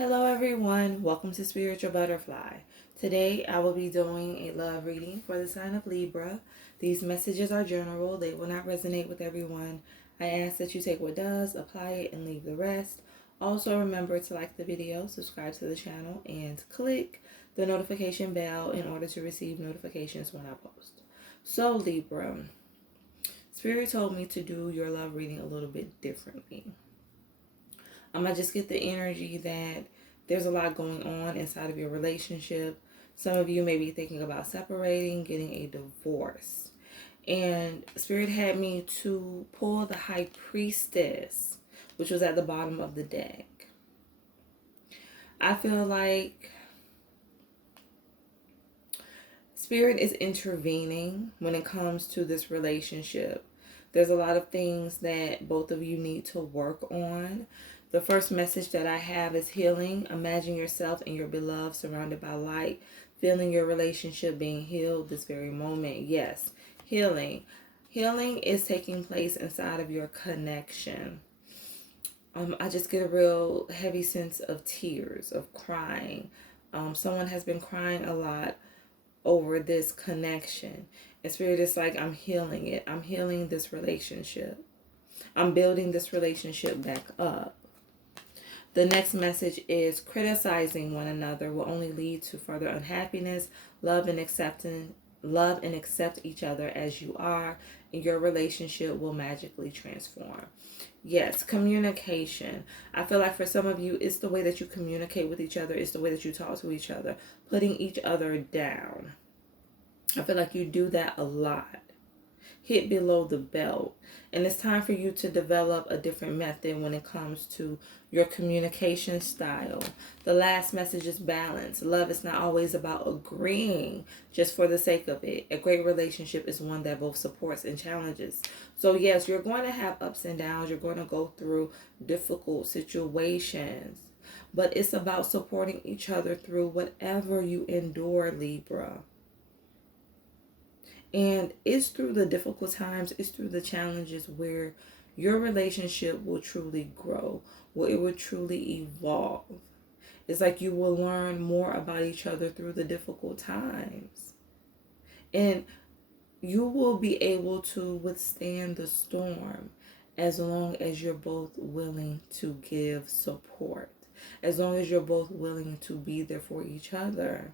Hello everyone, welcome to Spiritual Butterfly. Today I will be doing a love reading for the sign of Libra. These messages are general, they will not resonate with everyone. I ask that you take what does, apply it, and leave the rest. Also remember to like the video, subscribe to the channel, and click the notification bell in order to receive notifications when I post. So Libra, Spirit told me to do your love reading a little bit differently. I just get the energy that there's a lot going on inside of your relationship. Some of you may be thinking about separating, getting a divorce. And Spirit had me to pull the High Priestess, which was at the bottom of the deck. I feel like Spirit is intervening when it comes to this relationship. There's a lot of things that both of you need to work on. The first message that I have is healing. Imagine yourself and your beloved surrounded by light, feeling your relationship being healed this very moment. Yes, healing. Healing is taking place inside of your connection. I just get a real heavy sense of tears, of crying. Someone has been crying a lot over this connection. And Spirit is like, I'm healing it. I'm healing this relationship. I'm building this relationship back up. The next message is criticizing one another will only lead to further unhappiness. Love and accept each other as you are, and your relationship will magically transform. Yes, communication. I feel like for some of you, it's the way that you communicate with each other. It's the way that you talk to each other, putting each other down. I feel like you do that a lot. Hit below the belt. And it's time for you to develop a different method when it comes to your communication style. The last message is balance. Love is not always about agreeing just for the sake of it. A great relationship is one that both supports and challenges. So yes, you're going to have ups and downs. You're going to go through difficult situations. But it's about supporting each other through whatever you endure, Libra. And it's through the difficult times, it's through the challenges where your relationship will truly grow, where it will truly evolve. It's like you will learn more about each other through the difficult times. And you will be able to withstand the storm as long as you're both willing to give support, as long as you're both willing to be there for each other.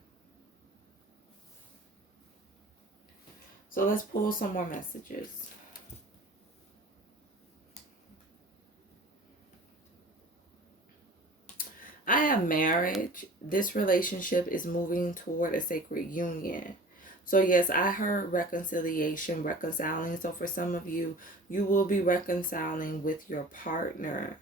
So let's pull some more messages. I have marriage. This relationship is moving toward a sacred union. So yes, I heard reconciliation, reconciling. So for some of you, you will be reconciling with your partner.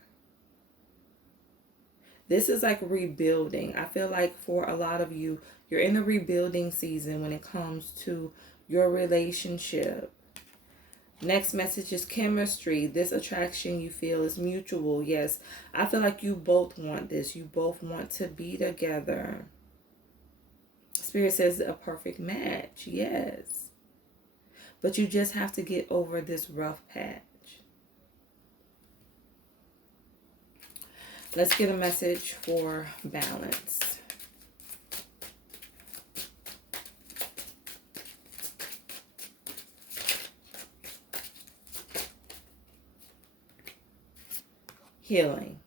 This is like rebuilding. I feel like for a lot of you, you're in a rebuilding season when it comes to your relationship. Next message is chemistry. This attraction you feel is mutual. Yes, I feel like you both want this. You both want to be together. Spirit says a perfect match. Yes. But you just have to get over this rough patch. Let's get a message for balance. Healing.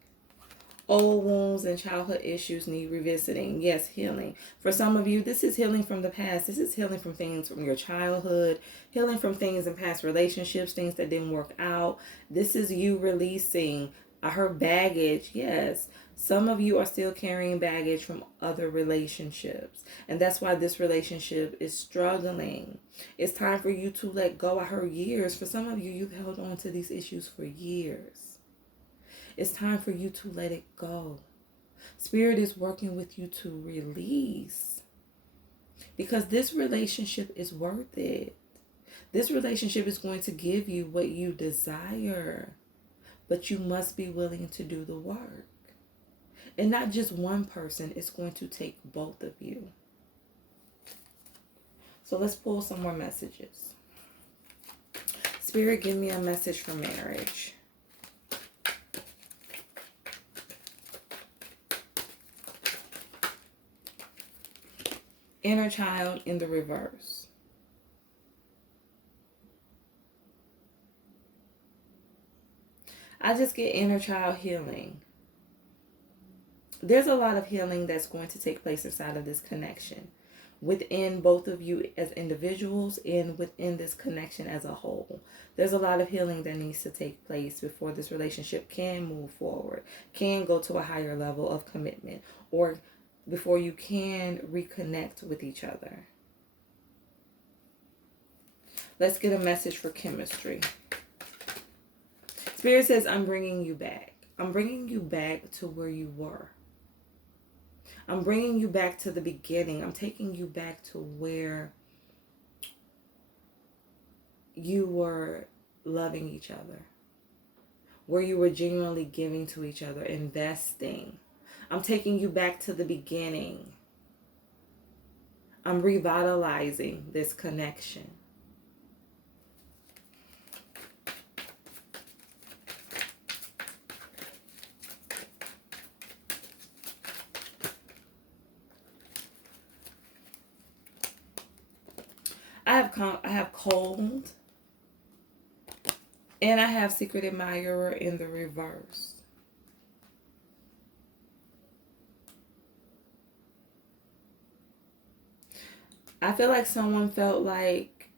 Old wounds and childhood issues need revisiting. Yes, healing. For some of you, this is healing from the past. This is healing from things from your childhood, healing from things in past relationships, things that didn't work out. This is you releasing. I heard baggage. Yes. Some of you are still carrying baggage from other relationships. And that's why this relationship is struggling. It's time for you to let go. I heard years. For some of you, you've held on to these issues for years. It's time for you to let it go. Spirit is working with you to release. Because this relationship is worth it. This relationship is going to give you what you desire. But you must be willing to do the work. And not just one person. It's going to take both of you. So let's pull some more messages. Spirit, give me a message for marriage. Inner child in the reverse. I just get inner child healing. There's a lot of healing that's going to take place inside of this connection, within both of you as individuals and within this connection as a whole. There's a lot of healing that needs to take place before this relationship can move forward, can go to a higher level of commitment, or before you can reconnect with each other. Let's get a message for chemistry. Spirit says, I'm bringing you back. I'm bringing you back to where you were. I'm bringing you back to the beginning. I'm taking you back to where you were loving each other, where you were genuinely giving to each other, investing. I'm taking you back to the beginning. I'm revitalizing this connection. I have cold, and I have secret admirer in the reverse. I feel like someone felt like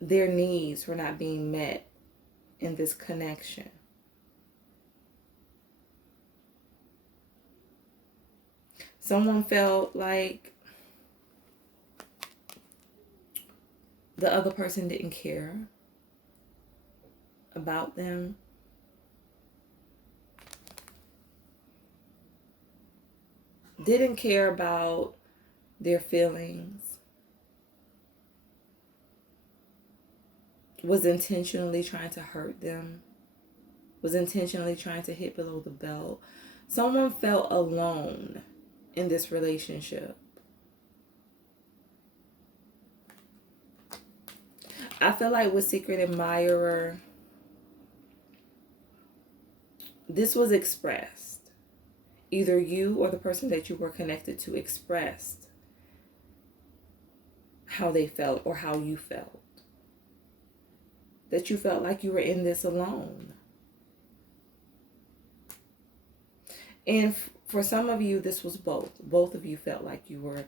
their needs were not being met in this connection. Someone felt like the other person didn't care about them. Didn't care about their feelings. Was intentionally trying to hurt them. Was intentionally trying to hit below the belt. Someone felt alone in this relationship. I feel like with secret admirer, this was expressed. Either you or the person that you were connected to expressed how they felt or how you felt. That you felt like you were in this alone. And for some of you, this was both. Both of you felt like you were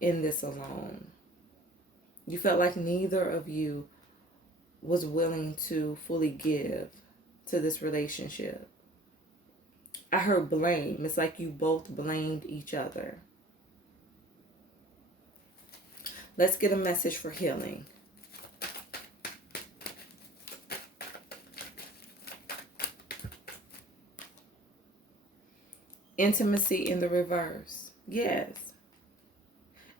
in this alone. You felt like neither of you was willing to fully give to this relationship. I heard blame. It's like you both blamed each other. Let's get a message for healing. Intimacy in the reverse. Yes.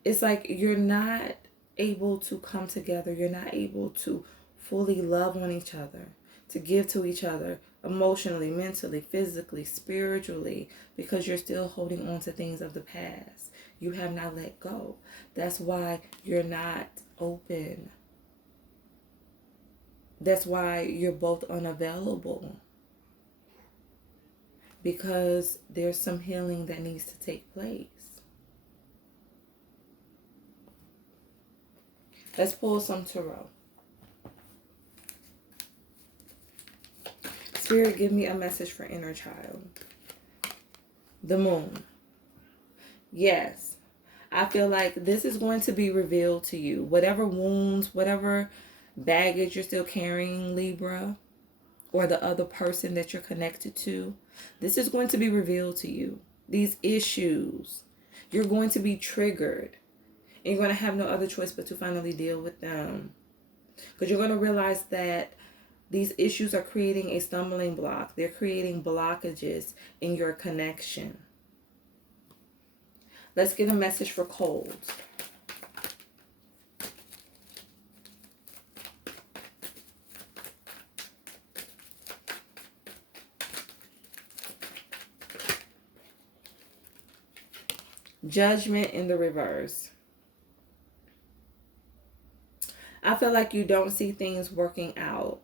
It's like you're not able to come together. You're not able to fully love on each other, to give to each other emotionally, mentally, physically, spiritually, because you're still holding on to things of the past. You have not let go. That's why you're not open. That's why you're both unavailable. Because there's some healing that needs to take place. Let's pull some tarot. Spirit, give me a message for inner child. The moon. Yes. I feel like this is going to be revealed to you. Whatever wounds, whatever baggage you're still carrying, Libra, or the other person that you're connected to, this is going to be revealed to you. These issues, you're going to be triggered. And you're going to have no other choice but to finally deal with them. Because you're going to realize that these issues are creating a stumbling block. They're creating blockages in your connection. Let's get a message for cold. Judgment in the reverse. I feel like you don't see things working out.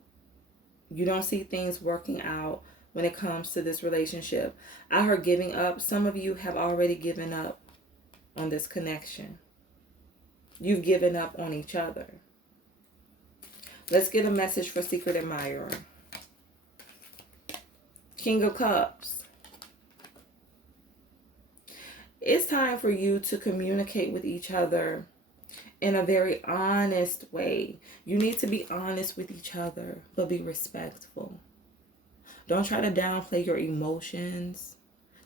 You don't see things working out when it comes to this relationship. I heard giving up. Some of you have already given up on this connection. You've given up on each other. Let's get a message for Secret Admirer. King of Cups. It's time for you to communicate with each other in a very honest way. You need to be honest with each other, but be respectful. Don't try to downplay your emotions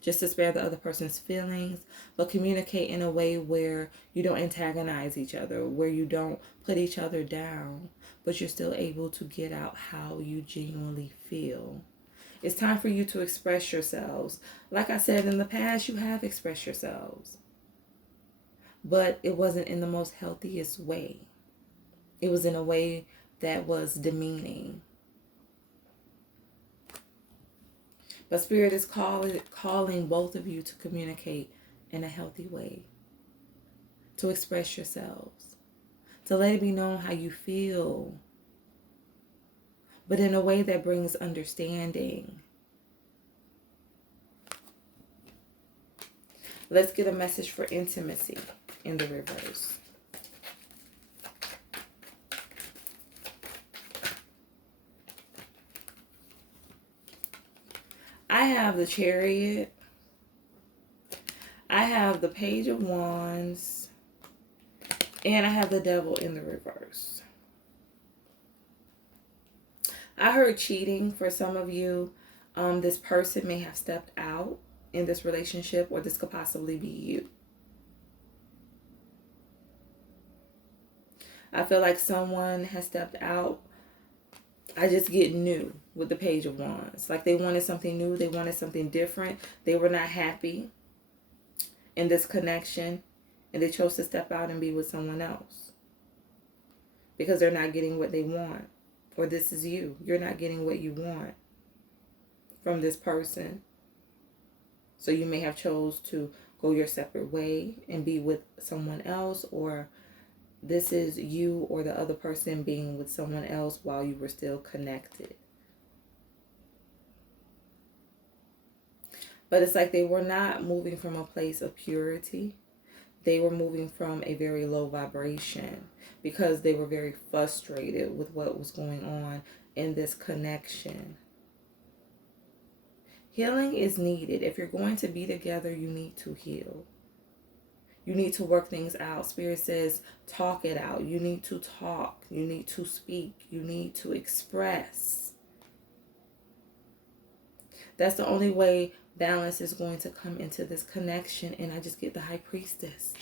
just to spare the other person's feelings, but communicate in a way where you don't antagonize each other, where you don't put each other down, but you're still able to get out how you genuinely feel. It's time for you to express yourselves. Like I said in the past, you have expressed yourselves, but it wasn't in the most healthiest way. It was in a way that was demeaning. But Spirit is calling both of you to communicate in a healthy way, to express yourselves, to let it be known how you feel, but in a way that brings understanding. Let's get a message for intimacy in the reverse. I have the Chariot. I have the Page of Wands. And I have the Devil in the reverse. I heard cheating for some of you. This person may have stepped out in this relationship, or this could possibly be you. I feel like someone has stepped out. I just get new with the Page of Wands. Like they wanted something new. They wanted something different. They were not happy in this connection. And they chose to step out and be with someone else. Because they're not getting what they want. Or this is you. You're not getting what you want from this person. So you may have chose to go your separate way and be with someone else, or this is you or the other person being with someone else while you were still connected. But it's like they were not moving from a place of purity. They were moving from a very low vibration because they were very frustrated with what was going on in this connection. Healing is needed. If you're going to be together, you need to heal. You need to work things out. Spirit says, talk it out. You need to talk. You need to speak. You need to express. That's the only way balance is going to come into this connection. And I just get the High Priestess.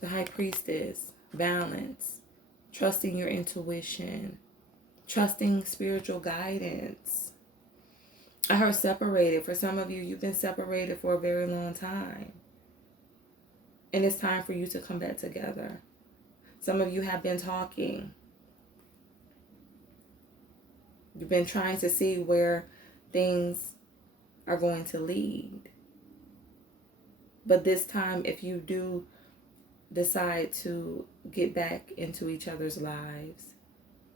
The High Priestess. Balance. Trusting your intuition. Trusting spiritual guidance. I heard separated. For some of you, you've been separated for a very long time. And it's time for you to come back together. Some of you have been talking. You've been trying to see where things are going to lead. But this time, if you do decide to get back into each other's lives,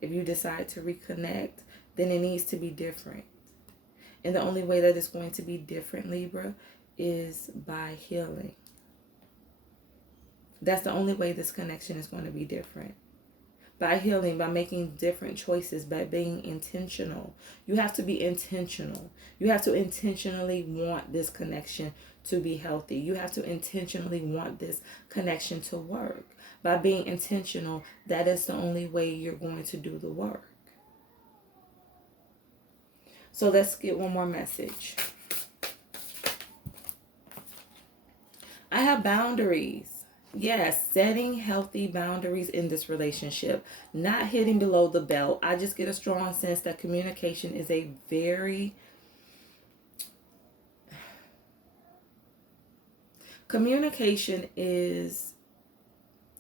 if you decide to reconnect, then it needs to be different. And the only way that it's going to be different, Libra, is by healing. That's the only way this connection is going to be different. By healing, by making different choices, by being intentional. You have to be intentional. You have to intentionally want this connection to be healthy. You have to intentionally want this connection to work. By being intentional, that is the only way you're going to do the work. So let's get one more message. I have boundaries. Yes, setting healthy boundaries in this relationship. Not hitting below the belt. I just get a strong sense that communication is a very... Communication is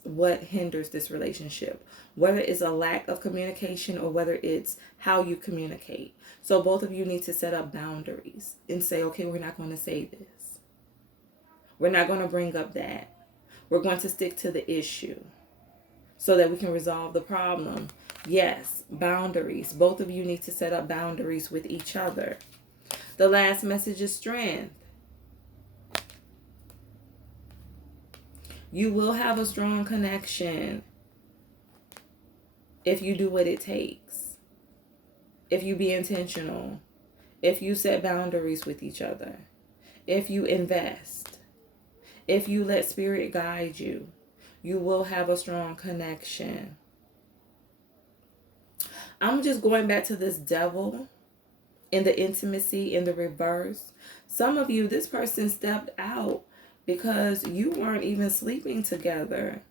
what hinders this relationship. Whether it's a lack of communication or whether it's how you communicate. So both of you need to set up boundaries and say, okay, we're not going to say this. We're not going to bring up that. We're going to stick to the issue so that we can resolve the problem Yes, boundaries. Both of you need to set up boundaries with each other. The last message is strength. You will have a strong connection if you do what it takes. If you be intentional. If you set boundaries with each other. If you invest. If you let spirit guide you. You will have a strong connection. I'm just going back to this devil in the intimacy in the reverse. Some of you, this person stepped out because you weren't even sleeping together.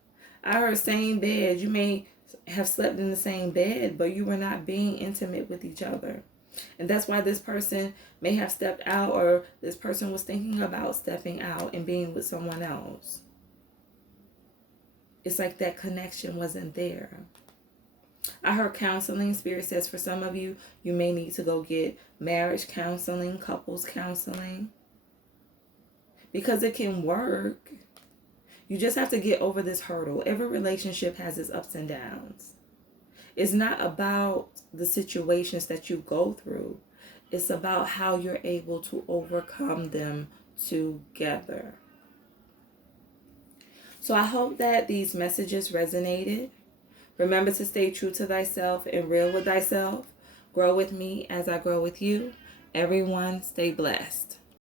I heard same bed. You may have slept in the same bed, but you were not being intimate with each other. And that's why this person may have stepped out, or this person was thinking about stepping out and being with someone else. It's like that connection wasn't there. I heard counseling. Spirit says for some of you, you may need to go get marriage counseling, couples counseling. Because it can work. You just have to get over this hurdle. Every relationship has its ups and downs. It's not about the situations that you go through. It's about how you're able to overcome them together. So I hope that these messages resonated. Remember to stay true to thyself and real with thyself. Grow with me as I grow with you. Everyone, stay blessed.